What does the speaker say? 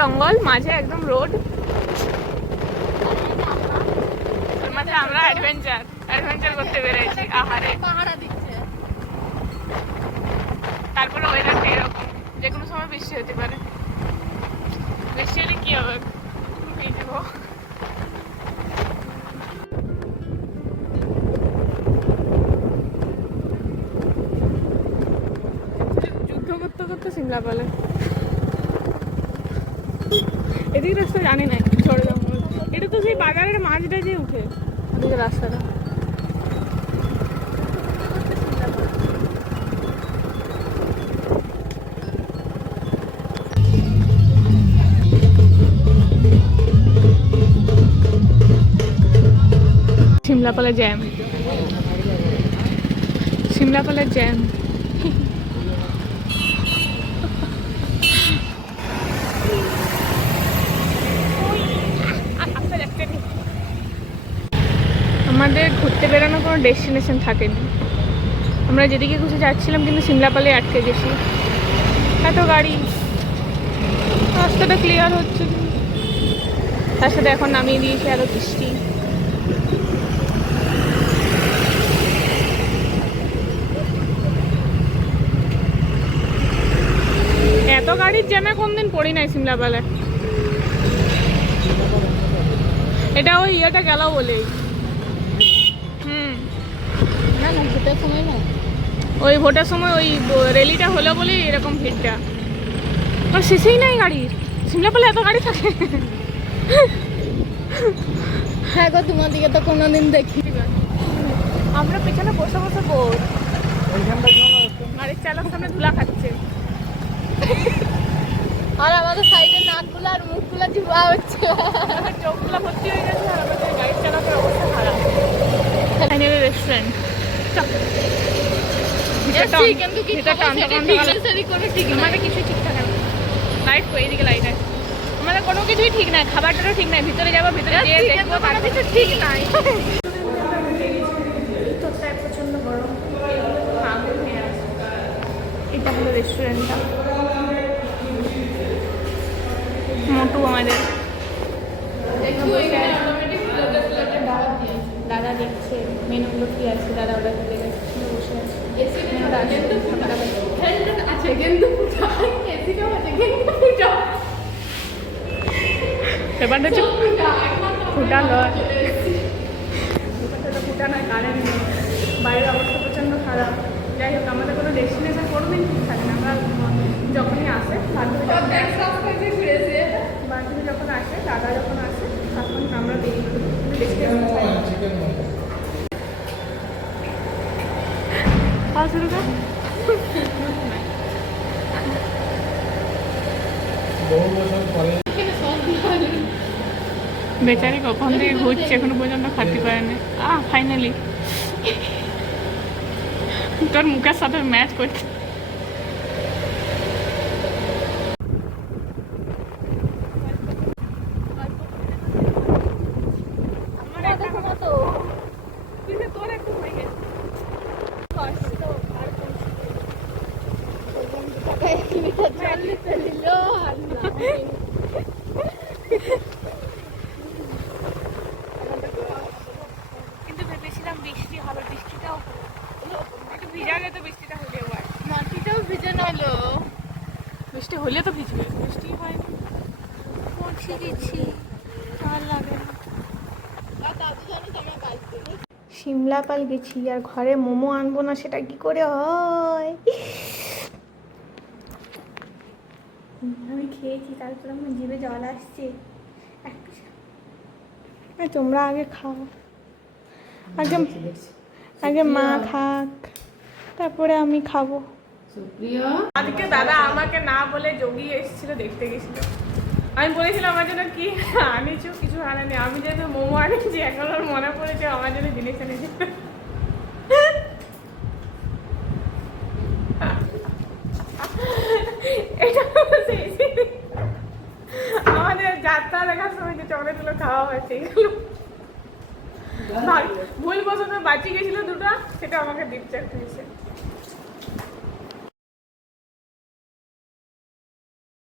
জঙ্গল, মাঝে একদম রোড, মাঝে আমরা অ্যাডভেঞ্চার করতে বেরিয়েছি। আহারে পাহাড়া দিচ্ছে। তারপরে ওয়েদারটা এরকম, যে কোনো সময় বৃষ্টি হতে পারে। বৃষ্টি হলে কি হবে, ভিজবো। যুদ্ধ করতে করতে সিমলা পেলে। এদিকে রাস্তা জানি না, ঝড় জঙ্গল। এটা তো সেই বাজারের মাঝটা যে উঠে ওদিকে রাস্তাটা। সিমলাপালে জ্যাম, সিমলাপালে জ্যাম। আমাদের ঘুরতে বেড়ানোর কোনো ডেস্টিনেশন থাকেনি। আমরা যেদিকে খুশি যাচ্ছিলাম, কিন্তু সিমলাপালে আটকে গেছি। এত গাড়ি, রাস্তাটা ক্লিয়ার হচ্ছে, তার সাথে এখন নামিয়ে দিয়েছি আরো বৃষ্টি। এত গাড়ির জ্যামে কোনদিন পড়ি নাই সিমলাপালে। এটা ওই ইয়েটা গেল বলেই। না না, ভোটের সময় না, ওই ভোটের সময় ওই র্যালিটা হলো বলেই এরকম ভিড়টা। আর শেষেই নাই গাড়ির, সিমলাপালে এত গাড়ি থাকে। হ্যাঁ গো, তোমার দিকে তো কোনোদিন দেখি। আমরা পেছনে বসে বসে বোর, গাড়ির চালক সামনে ধুলা খাচ্ছে, আর আমাদের সাইডে নাকগুলো আর মুখগুলো চিপা হচ্ছে, চোখগুলো ভর্তি হয়ে গেছে। আর আমাদের গাড়ির চালকের অবস্থা খারাপ। ফাইনালি রেস্টুরেন্ট, কিন্তু কি কোনো ঠিক আমাদের কিছুই ঠিক থাকে না। লাইট কই, এদিকে লাইট আছে। আমাদের কোনো কিছুই ঠিক নাই, খাবারটারও ঠিক নাই। ভিতরে যাবো, ভিতরে গিয়ে দেখবো, কোনো কিছু ঠিক নাই। প্রচন্ড গরম, এটা হলো রেস্টুরেন্টটা। মোটু আমাদের দাদা দেখছে মেনুগুলো কি আছে। দাদা ওটা চলে গেছে, বসে আছে। ব্যাপারটা হচ্ছে ফুটা নয়, ফুটা নয়, কারেন্ট নেই, বাইরের অবস্থা প্রচণ্ড খারাপ। যাই হোক, আমাদের কোনো ডেস্টিনেশন কোনোদিন ঠিক থাকে না। আমরা যখনই আসে, বান্ধবী যখন আসে, দাদা যখন আসে, তখন আমরা বেরিয়ে পড়ি। ডেস্টিনেশন শুরু কর। বেচারি কখন থেকে ঘুরছে, এখনো পর্যন্ত খাতে পারেনি। ফাইনালি তোর মুখের সাথে ম্যাচ করছে। তোর একটু হয়ে গেছে কিন্তু ভেবেছিলাম বৃষ্টি হবে, বৃষ্টিটাও হলো। একটু ভিজা গেছে, বৃষ্টিটা হলে মাটিটাও ভিজে নালো। বৃষ্টি হলে তো ভিজবে, বৃষ্টি হয়নি। পৌঁছে গেছি, ভালো লাগে না। সিমলাপাল গেছি আর ঘরে মোমো আনবো না, সেটা কি করে হয়? আমি খেয়েছি, তারপর আমার জিভে জল আসছে। তোমরা আগে খাও, আগে মা খাক, তারপরে আমি খাবো। আজকে দাদা আমাকে না বলে যোগী এসেছিল, দেখতে গেছিল। আমি বলেছিলাম আমার জন্য কি আনিছো, কিছু আনেনি। আমি যেহেতু মোমো আনিছি, এখন ওর মনে পড়েছে আমার জন্য জিনিস এনেছে। আমাদের যাত্রা দেখার সময় যে চকলেটগুলো খাওয়া হয়েছে, এগুলো ভুল বসত বাঁচিয়ে গেছিল দুটো, সেটা আমাকে দিচ্ছে হয়েছে।